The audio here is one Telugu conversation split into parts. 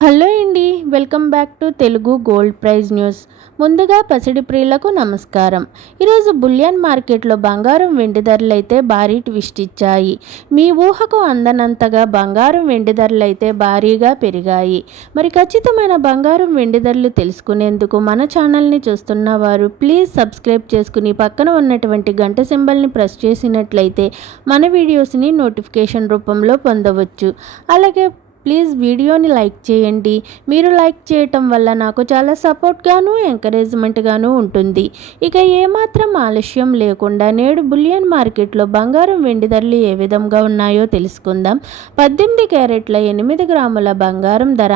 హలో అండి, welcome back to Telugu gold price news. ముందుగా పసిడి ప్రియులకు నమస్కారం. ఈరోజు బులియన్ మార్కెట్లో బంగారం వెండి ధరలు అయితే భారీ ట్విస్ట్ ఇచ్చాయి. మీ ఊహకు అందనంతగా బంగారం వెండి ధరలు అయితే భారీగా పెరిగాయి. మరి ఖచ్చితమైన బంగారం వెండి ధరలు తెలుసుకునేందుకు మన ఛానల్ని చూస్తున్న వారు ప్లీజ్ సబ్స్క్రైబ్ చేసుకుని పక్కన ఉన్నటువంటి గంట సింబల్ని ప్రెస్ చేసినట్లయితే మన వీడియోస్ని నోటిఫికేషన్ రూపంలో పొందవచ్చు. అలాగే ప్లీజ్ వీడియోని లైక్ చేయండి. మీరు లైక్ చేయటం వల్ల నాకు చాలా సపోర్ట్గాను ఎంకరేజ్మెంట్గాను ఉంటుంది. ఇక ఏమాత్రం ఆలస్యం లేకుండా నేడు బులియన్ మార్కెట్లో బంగారం వెండి ధరలు ఏ విధంగా ఉన్నాయో తెలుసుకుందాం. 18 క్యారెట్ల 8 గ్రాముల బంగారం ధర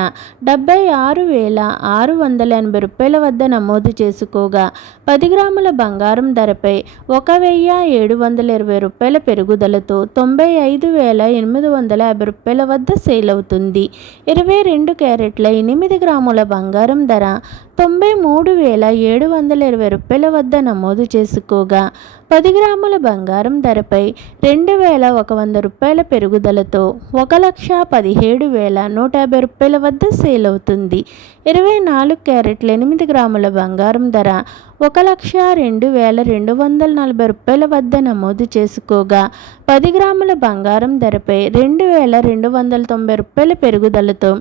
76,680 రూపాయల వద్ద నమోదు చేసుకోగా 10 గ్రాముల బంగారం ధరపై 1,720 రూపాయల పెరుగుదలతో 95,850 రూపాయల వద్ద సేల్ అవుతుంది. 22 క్యారెట్ల 8 గ్రాముల బంగారం ధర 93,720 రూపాయల వద్ద నమోదు చేసుకోగా 10 గ్రాముల బంగారం ధరపై 2,100 రూపాయల పెరుగుదలతో 1,17,150 రూపాయల వద్ద సేల్ అవుతుంది. 24 క్యారెట్ల 8 గ్రాముల బంగారం ధర 1,02,240 రూపాయల వద్ద నమోదు చేసుకోగా 10 గ్రాముల బంగారం ధరపై 2,290 రూపాయల పెరుగుదలతో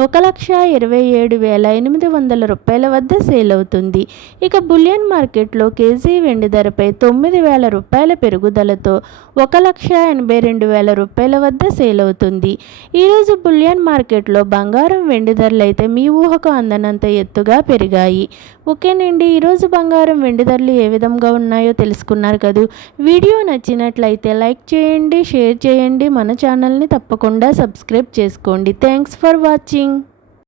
1,27,800 రూపాయల వద్ద సేల్ అవుతుంది. ఇక బులియన్ మార్కెట్లో కేజీ వెండి ధరపై 9,000 రూపాయల పెరుగుదలతో 1,82,000 రూపాయల వద్ద సేల్ అవుతుంది. ఈరోజు బులియన్ మార్కెట్లో బంగారం వెండి ధరలు అయితే మీ ఊహకు అందనంత ఎత్తుగా పెరిగాయి. ఓకేనండి, ఈరోజు బంగారం వెండి ధరలు ఏ విధంగా ఉన్నాయో తెలుసుకున్నారు కదూ. వీడియో నచ్చినట్లయితే లైక్ చేయండి, షేర్ చేయండి, మన ఛానల్ని తప్పకుండా సబ్స్క్రైబ్ చేసుకోండి. Thanks for watching.